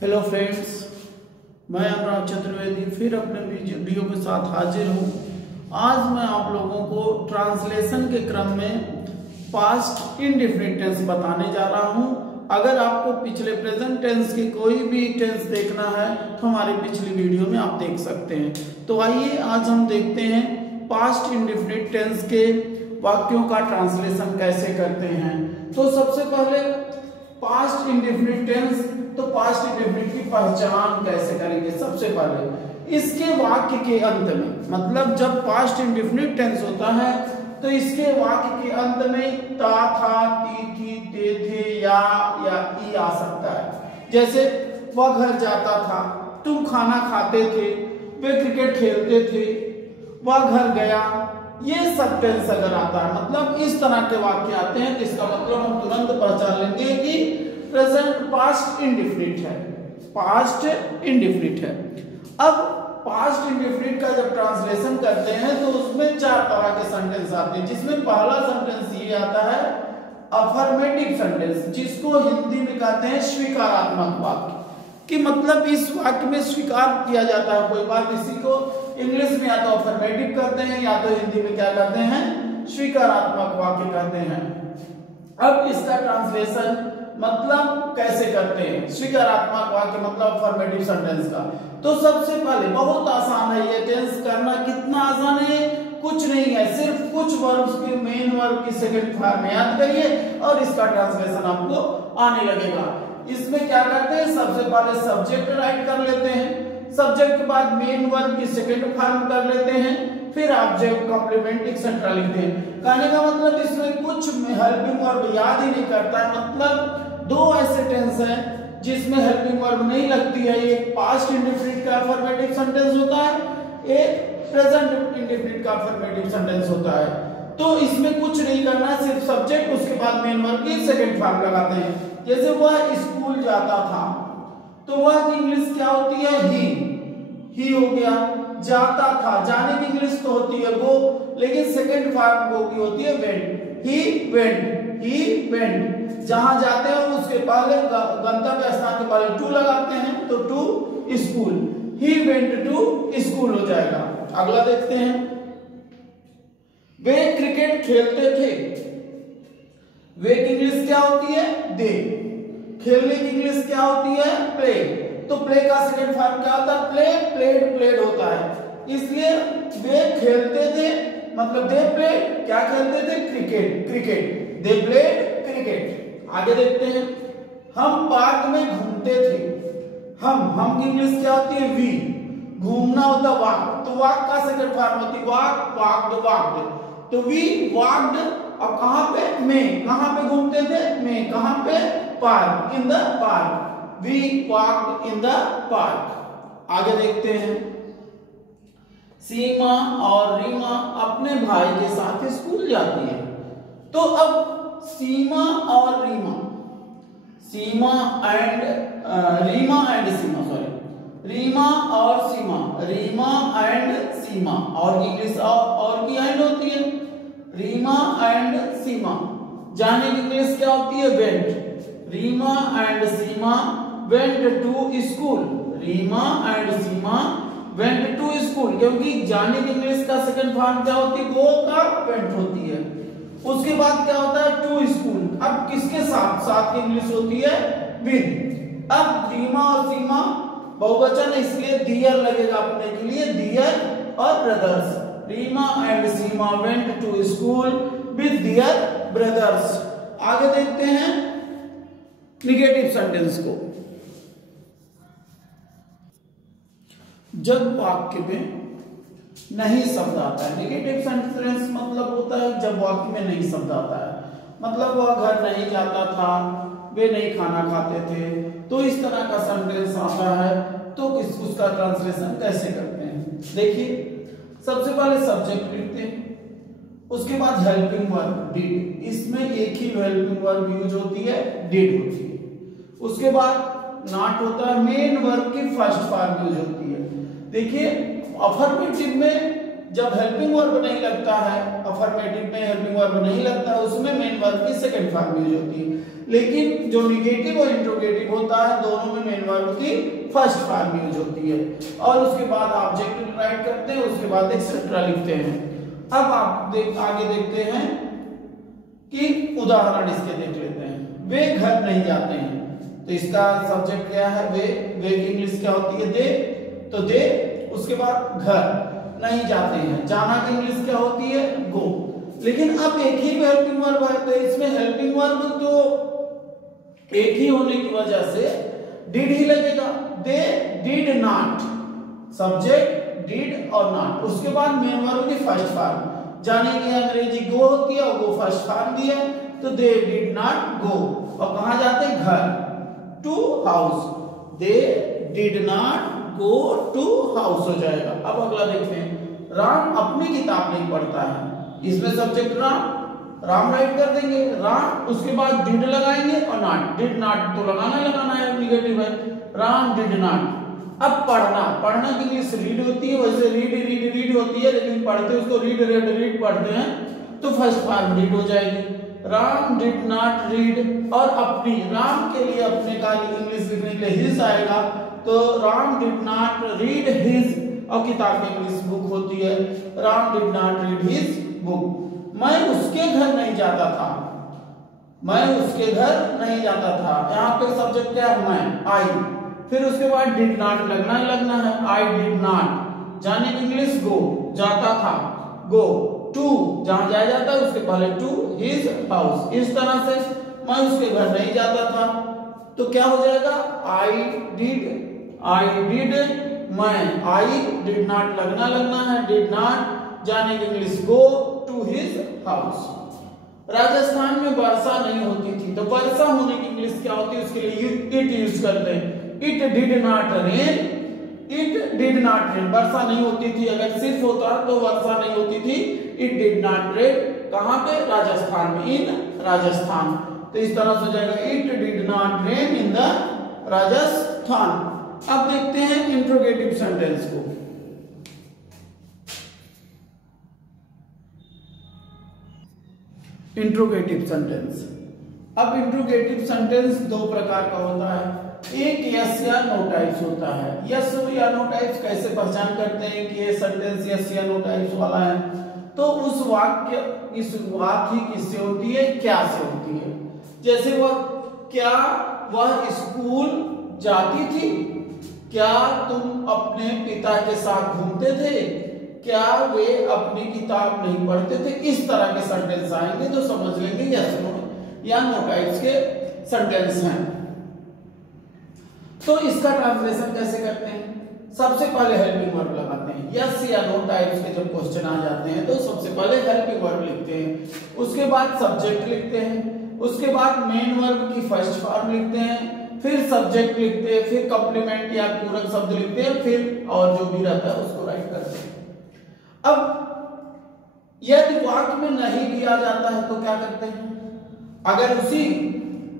Hello friends, मैं अनुराग चतुर्वेदी फिर अपने वीडियो के साथ हाजिर हूँ। आज मैं आप लोगों को ट्रांसलेशन के क्रम में पास्ट इंडेफिनिट टेंस बताने जा रहा हूँ। अगर आपको पिछले प्रेजेंट टेंस की कोई भी टेंस देखना है तो हमारी पिछली वीडियो में आप देख सकते हैं। तो आइए आज हम देखते हैं पास्ट इंडेफिनिट टेंस के वाक्यों का ट्रांसलेशन कैसे करते हैं। तो सबसे पहले पास्ट इंडेफिनिट टेंस, तो पास्ट इंडेफिनिट की पहचान कैसे करेंगे। सबसे पहले इसके वाक्य के अंत में, मतलब जब पास्ट इंडेफिनिट टेंस होता है तो इसके वाक्य के अंत में ता, था, ती, थी, ते, थे, या ई आ सकता है। जैसे वह घर जाता था, तुम खाना खाते थे, वे क्रिकेट खेलते थे, वह घर गया। ये सब टेंस अगर आता है, मतलब इस तरह के वाक्य आते हैं तो इसका मतलब हम तुरंत पहचान लेंगे कि प्रेजेंट पास्ट इंडेफिनिट है, पास्ट इंडेफिनिट है। अब पास्ट इंडेफिनिट का जब ट्रांसलेशन करते हैं तो उसमें चार तरह के सेंटेंस आते हैं, जिसमें पहला सेंटेंस ये आता है अफर्मेटिव सेंटेंस, जिसको हिंदी में कहते हैं स्वीकारात्मक वाक्य। कि मतलब इस वाक्य में स्वीकार किया जाता है कोई बात। इसी को इंग्लिश में या तो अफर्मेटिव कहते हैं या तो हिंदी में क्या कहते हैं, स्वीकारात्मक वाक्य कहते हैं। अब इसका ट्रांसलेशन मतलब कैसे करते हैं स्वीकारात्मक वाक्य मतलब अफर्मेटिव सेंटेंस का। तो सबसे पहले बहुत आसान है ये टेंस करना। कितना आसान है, कुछ नहीं है, सिर्फ कुछ वर्ब्स के मेन वर्ब की सेकंड फॉर्म में याद करिए और इसका ट्रांसलेशन आपको आने लगेगा। इसमें क्या करते हैं, सबसे पहले सब्जेक्ट राइट कर लेते हैं, सब्जेक्ट के बाद मेन वर्ब की सेकंड फॉर्म कर लेते हैं, फिर ऑब्जेक्ट कॉम्प्लीमेंट एक्सेट्रा लिखते हैं। कहने का मतलब इसमें कुछ हेल्पिंग वर्ब याद ही नहीं करता है। मतलब दो ऐसे टेंस हैं जिसमें हेल्पिंग वर्ब नहीं लगती है। एक पास्ट इंडेफिनिट का अफर्मेटिव सेंटेंस होता है, एक प्रेजेंट इंडेफिनिट का अफर्मेटिव सेंटेंस होता है। तो इसमें कुछ नहीं करना, सिर्फ सब्जेक्ट उसके बाद मेन वर्ब की सेकंड फॉर्म लगाते हैं। जैसे वह स्कूल जाता था, तो वह की इंग्लिश क्या होती है, ही हो गया। जाता था, जाने की इंग्लिश तो होती है गो, लेकिन सेकंड फॉर्म गो की होती है वेंट। He went. जहां जाते हैं उसके पहले गंतव्य स्थान के पहले टू लगाते हैं, तो to school, he went to school हो जाएगा। अगला देखते हैं, वे क्रिकेट खेलते थे। वे की इंग्लिश क्या होती है, दे। खेलने की इंग्लिश क्या होती है, प्ले। तो प्ले का सेकंड फॉर्म क्या होता है, प्ले, प्लेड होता है। इसलिए वे खेलते थे मतलब दे प्ले, क्या खेलते थे, क्रिकेट, दे प्लेड क्रिकेट। आगे देखते हैं, हम पार्क में घूमते थे। हम की इंग्लिश क्या होती है, वी। घूमना होता है वॉक, तो वॉक का सेकंड फॉर्म होती है वॉक्ड। तो वी वॉक्ड। अब कहां पे, में, कहां पे घूमते थे, में, कहां पे, park, in the park, we walked in the park. आगे देखते हैं, सीमा और रीमा अपने भाई के साथ स्कूल जाती है। तो अब सीमा और रीमा, रीमा एंड सीमा, और इंग्लिश और की एंड होती है, रीमा एंड सीमा। जाने की इंग्लिश क्या होती है, went. Reema and Seema went to school, Reema and Seema went to school, क्योंकि जाने की इंग्लिश का सेकंड फॉर्म क्या होती है, गो का वेंट होती है। उसके बाद क्या होता है, टू स्कूल। अब किसके साथ की इंग्लिश होती है, विद। अब रीमा और सीमा बहुवचन, इसलिए दियर लगेगा अपने के लिए, दियर और brothers. Reema and Seema went to school with their brothers. आगे देखते हैं नेगेटिव सेंटेंस को। जब वाक्य में नहीं शब्द आता है, नेगेटिव सेंटेंस मतलब होता है जब वाक्य में नहीं शब्द आता है। मतलब वह घर नहीं जाता था, वे नहीं खाना खाते थे, तो इस तरह का सेंटेंस आता है। तो उसका ट्रांसलेशन कैसे करते हैं, देखिए। सबसे पहले सब्जेक्ट लिखते हैं, उसके बाद हेल्पिंग वर्ब डिड। इसमें एक ही हेल्पिंग वर्ब यूज होती है, डिड होती है। उसके बाद नॉट होता है, मेन वर्ब की फर्स्ट फॉर्म यूज होती है। देखिए अफर्मेटिव में जब हेल्पिंग वर्ब नहीं लगता है, अफर्मेटिव में हेल्पिंग वर्ब नहीं लगता है, उसमें मेन वर्ब की सेकंड फॉर्म यूज होती है। लेकिन जो निगेटिव और इंट्रोगेटिव होता है, दोनों में मेन वर्ब की फर्स्ट फॉर्म यूज होती है। और उसके बाद ऑब्जेक्ट राइट करते हैं, उसके बाद एक्सेट्रा लिखते हैं। अब आप आगे देखते हैं कि उदाहरण इसके देख लेते हैं। वे घर नहीं जाते हैं, तो इसका सब्जेक्ट क्या है? वे की इंग्लिश क्या होती है? दे। तो दे, उसके बाद घर नहीं जाते हैं, जाना की इंग्लिश क्या होती है? गो। लेकिन अब एक ही हेल्पिंग वर्ब है, तो इसमें हेल्पिंग वर्ब तो एक ही होने की वजह से डिड ही लगेगा। दे डिड नॉट, सब्जेक्ट डिड और नॉट, उसके बाद मेन वर्ब की फर्स्ट फॉर्म। जाने की अंग्रेजी गो होती है और वो फर्स्ट फॉर्म दी है, तो दे डिड नॉट गो। और कहां जाते हैं? घर। To house, they did not go to house हो जाएगा। अब अगला देखते हैं, राम अपनी किताब नहीं पढ़ता है, इसमें सब्जेक्ट राम राइट कर देंगे, राम, उसके बाद डिड लगाएंगे और नॉट। डिड नॉट तो लगाना है, निगेटिव है, राम डिड नॉट। अब पढ़ना की इंग्लिश रीड होती है, वैसे रीड होती है, लेकिन पढ़ते उसको रीड पढ़ते हैं, तो फर्स्ट फॉर्म रीड हो जाएगी। Ram did not read. और अपनी, राम के लिए अपने का इंग्लिश लिखने के लिए हिज आएगा, तो Ram did not read his, और किताब की इंग्लिश बुक होती है, Ram did not read his book. मैं उसके घर नहीं जाता था, मैं उसके घर नहीं जाता था, यहाँ पे सब्जेक्ट क्या है? मैं, आई। फिर उसके बाद डिड नॉट लगना है, आई डिड नॉट। जाने की इंग्लिश गो, जाता था, गो। टू, जहां जाया जाता है उसके पहले टू हिज हाउस। इस तरह से मैं उसके घर नहीं जाता था, तो क्या हो जाएगा? आई डिड, मैं, आई डिड नॉट लगना है, डिड नॉट। जाने की English go to his house. Rajasthan में वर्षा नहीं होती थी, तो वर्षा होने की इंग्लिश क्या होती है? उसके लिए इट यूज करते हैं। इट डिड नॉट रेन, वर्षा नहीं होती थी। अगर सिर्फ होता तो वर्षा नहीं होती थी। इट डिड नॉट रेन, कहां पे? राजस्थान में, इन राजस्थान। तो इस तरह से हो जाएगा, it did not rain in the Rajasthan. अब देखते हैं इंट्रोगेटिव सेंटेंस को। Interrogative sentence. अब इंट्रोगेटिव सेंटेंस दो प्रकार का होता है, एक यस या नो टाइप्स होता है। यस या नो टाइप्स कैसे पहचान करते हैं कि ये सेंटेंस यस या नो टाइप्स वाला है? तो उस वाक्य की शुरुआत ही किससे होती है? क्या से होती है। जैसे क्या वह स्कूल जाती थी? क्या तुम अपने पिता के साथ घूमते थे? क्या वे अपनी किताब नहीं पढ़ते थे? इस तरह के सेंटेंस आएंगे तो समझ लेंगे यस नो या नो टाइप्स के सेंटेंस हैं। तो इसका ट्रांसलेशन कैसे करते हैं? सबसे पहले हेल्पिंग वर्ब लगाते हैं। यस या नो टाइप्स के जब क्वेश्चन आ जाते हैं तो सबसे पहले हेल्पिंग वर्ब लिखते हैं, उसके बाद सब्जेक्ट लिखते हैं, उसके बाद मेन वर्ब की फर्स्ट फॉर्म लिखते हैं, फिर सब्जेक्ट लिखते हैं, फिर कॉम्प्लीमेंट या पूरक शब्द लिखते हैं, फिर और जो भी रहता है उसको राइट करते हैं। अब यदि वाक्य में नहीं दिया जाता है तो क्या करते हैं? अगर उसी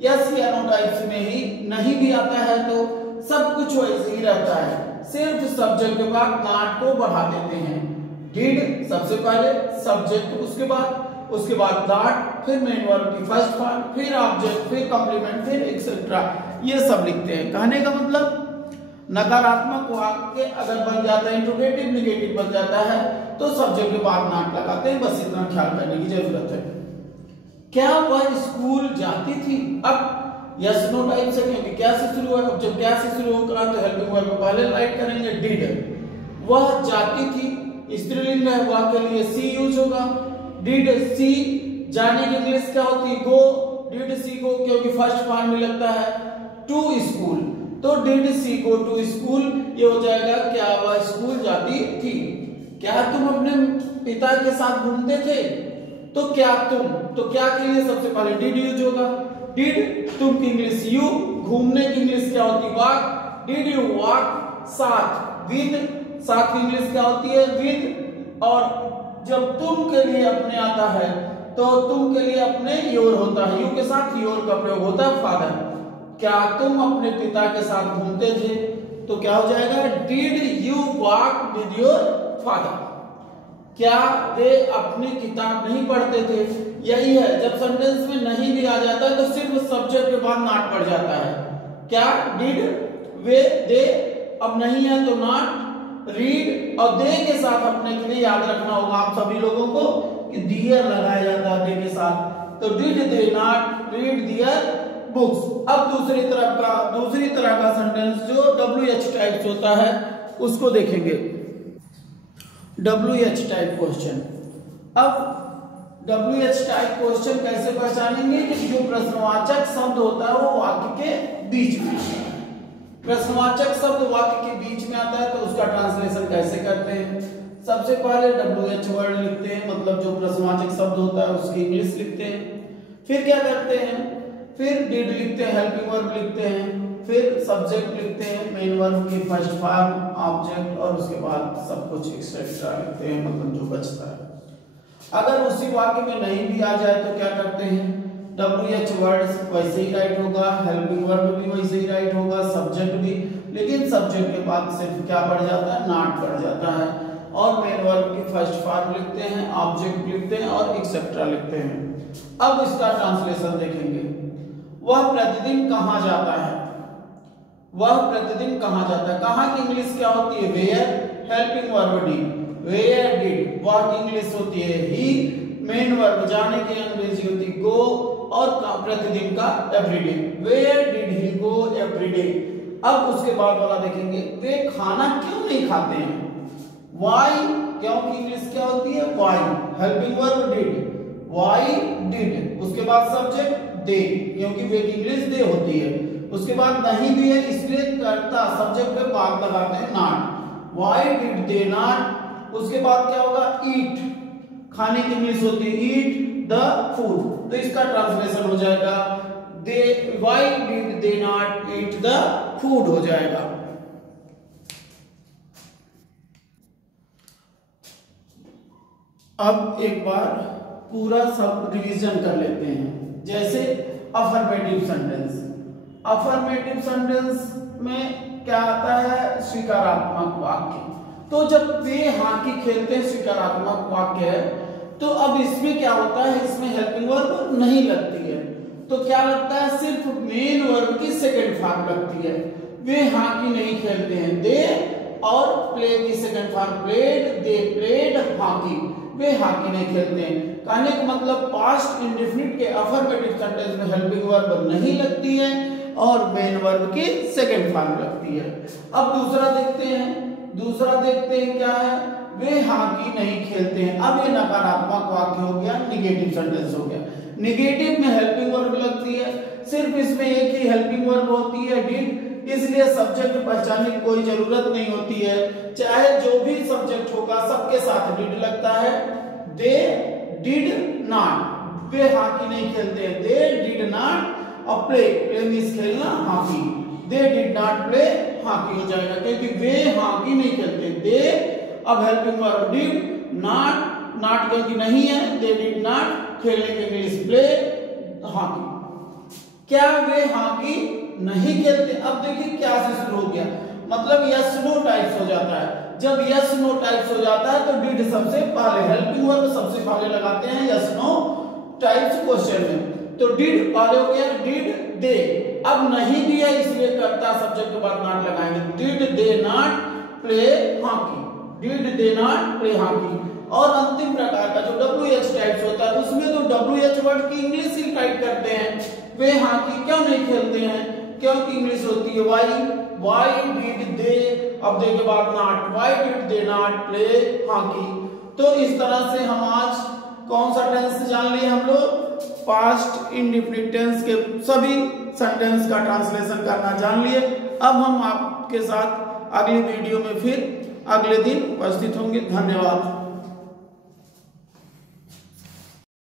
यस या नो टाइप्स में ही नहीं भी आता है तो सब कुछ वैसे ही रहता है, सिर्फ सब्जेक्ट के बाद नॉट को बढ़ा देते हैं। डिड सबसे पहले, सब्जेक्ट उसके बाद नॉट, फिर मेन वर्ब की फर्स्ट फॉर्म, फिर ऑब्जेक्ट, फिर कॉम्प्लीमेंट, फिर एक्सेट्रा, ये सब लिखते हैं। कहने का मतलब नकारात्मक वाक्य अगर बन जाता है, इंट्रोगेटिव निगेटिव बन जाता है, तो सब्जेक्ट के बाद नॉट लगाते हैं। बस इतना ख्याल करने की जरूरत है। क्या वह स्कूल जाती थी? अब यस नो टाइप से, क्योंकि क्या से शुरू है, अब जब क्या से शुरू होगा तो हेल्पिंग वर्ब को पहले राइट करेंगे। डिड, वह जाती थी, स्त्रीलिंग है, वह के लिए सी यूज होगा। डिड सी, जाने की इंग्लिश क्या होती है? गो। डिड सी गो, क्योंकि फर्स्ट फॉर्म में लगता है टू स्कूल, तो did she go to school, ये हो जाएगा क्या वह स्कूल जाती थी। क्या तुम अपने पिता के साथ घूमते थे? तो क्या तुम, तो क्या के लिए सबसे पहले डिड यूज होगा। डिड, तुम की इंग्लिश यू, घूमने की इंग्लिश क्या होती? वॉक। डिड यू वॉक साथ, विद, साथ की इंग्लिश क्या होती है? विद। और जब तुम के लिए अपने आता है तो तुम के लिए अपने योर होता है, यू के साथ योर का प्रयोग होता है, फादर। क्या तुम अपने पिता के साथ घूमते थे? तो क्या हो जाएगा? Did you walk with your father. क्या वे अपनी किताब नहीं पढ़ते थे? यही है, जब सेंटेंस में नहीं भी आ जाता है तो सिर्फ सब्जेक्ट के बाद नॉट पड़ जाता है। क्या डिड, वे, दे, अब नहीं है तो नॉट, रीड और दे के साथ अपने के लिए याद रखना होगा आप सभी लोगों को कि दियर लगाया जाता है दे के साथ। तो did they not read their books. अब दूसरी तरह का सेंटेंस जो WH टाइप होता है उसको देखेंगे। WH type question. अब WH टाइप क्वेश्चन कैसे पहचानेंगे कि जो प्रश्नवाचक शब्द होता है वो वाक्य के बीच में, प्रश्नवाचक शब्द वाक्य के बीच में आता है तो उसका ट्रांसलेशन कैसे करते हैं? सबसे पहले WH वर्ड लिखते हैं, मतलब जो प्रश्नवाचक शब्द होता है उसकी इंग्लिश लिखते हैं। फिर क्या करते हैं? फिर डिड लिखते हैं, हेल्पिंग वर्ब लिखते हैं, फिर सब्जेक्ट लिखते हैं, मेन वर्ब की फर्स्ट फॉर्म, ऑब्जेक्ट और उसके बाद सब कुछ एक्सेट्रा लिखते हैं, मतलब जो बचता है। अगर उसी वाक्य में नहीं भी आ जाए तो क्या करते हैं? WH वर्ड वैसे ही राइट होगा, हेल्पिंग वर्ब भी वैसे ही राइट होगा, सब्जेक्ट भी, लेकिन सब्जेक्ट के बाद सिर्फ क्या पड़ जाता है? नॉट पड़ जाता है। और मेन वर्ब की फर्स्ट फॉर्म लिखते हैं, ऑब्जेक्ट लिखते हैं और एक्सेट्रा लिखते हैं। अब इसका ट्रांसलेशन देखेंगे। वह प्रतिदिन कहाँ जाता है? वह प्रतिदिन कहाँ जाता है? कहाँ की इंग्लिश क्या होती है? Where, helping verb did, where did. वह की इंग्लिश होती है ही, मेन वर्ब जाने की अंग्रेजी होती है गो और प्रतिदिन का everyday. Where did he go everyday. अब उसके बाद वाला देखेंगे, वे खाना क्यों नहीं खाते हैं? वाई, क्यों की इंग्लिश क्या होती है? Why, helping verb did, why did. उसके बाद सब्जेक्ट दे, क्योंकि वे की इंग्लिश दे होती है। उसके बाद नहीं भी है इसलिए कर्ता सब्जेक्ट पे बाद लगाते हैं not, Y did they not. उसके बाद क्या होगा? ईट, खाने की इंग्लिश होती है ईट द फूड, तो इसका ट्रांसलेशन हो जाएगा they, why did they not eat the food हो जाएगा। अब एक बार पूरा सब रिवीजन कर लेते हैं। जैसे अफर्मेटिव सेंटेंस, अफर्मेटिव सेंटेंस में क्या आता है? स्वीकारात्मक वाक्य। तो जब वे हाकी खेलते हैं स्वीकारात्मक वाक्य है, तो अब इसमें क्या होता है? इसमें हेल्पिंग वर्ब नहीं लगती है, तो क्या लगता है? सिर्फ मेन वर्ब की सेकंड फॉर्म लगती है। वे हाकी नहीं खेलते हैं, दे, और प्ले की second form played, they played hockey, way hockey नहीं खेलते हैं। कहने का मतलब पास्ट इंडेफिनिट के अफर्मेटिव सेंटेंस में हेल्पिंग वर्ब नहीं लगती है और मेन वर्ब की सेकंड फॉर्म लगती है। अब दूसरा देखते हैं क्या है? वे हॉकी नहीं खेलते हैं। अब ये नकारात्मक वाक्य हो गया, निगेटिव सेंटेंस हो गया। निगेटिव में हेल्पिंग वर्ब लगती है, सिर्फ इसमें एक ही हेल्पिंग वर्ब होती है डिड, इसलिए सब्जेक्ट पहचानने की कोई जरूरत नहीं होती है। चाहे जो भी सब्जेक्ट होगा सबके साथ डिड लगता है। दे डिड नॉट, वे हॉकी नहीं खेलते हैं, दे डिड नॉट। और प्ले, प्ले मींस खेलना, hockey, they did not play hockey हो जाएगा, क्योंकि वे हॉकी नहीं खेलते। दे, अब helping verb did, not, not क्योंकि नहीं है, दे डिड नॉट, खेलने के इंग्लिश प्ले हॉकी। क्या वे हॉकी नहीं खेलते? अब देखिए क्या से शुरू हो गया, मतलब यस नो टाइप्स हो जाता है। जब यस नो टाइप्स हो जाता है तो डिड सबसे पहले, हेल्पिंग वर्ब सबसे पहले लगाते हैं यस नो टाइप्स क्वेश्चन में। तो डिड पहले हो गया, डिड दे। अब नहीं भी है इसलिए कर्ता सब्जेक्ट के बाद नॉट लगाएंगे। Did they not play hockey, did they not play hockey. और अंतिम प्रकार का जो WH टाइप्स होता है उसमें तो WH वर्ड की इंग्लिश ही टाइप करते हैं। वे हॉकी क्यों नहीं खेलते हैं? क्योंकि इंग्लिश होती है वाई डिड दे, अब दे के बाद not, Y did they not play hockey. तो इस तरह से हम आज कौन सा टेंस जान लिए हम लोग? पास्ट इंडेफिनिट टेंस के सभी सेंटेंस का ट्रांसलेशन करना जान लिए। अब हम आपके साथ अगली वीडियो में फिर अगले दिन उपस्थित होंगे। धन्यवाद।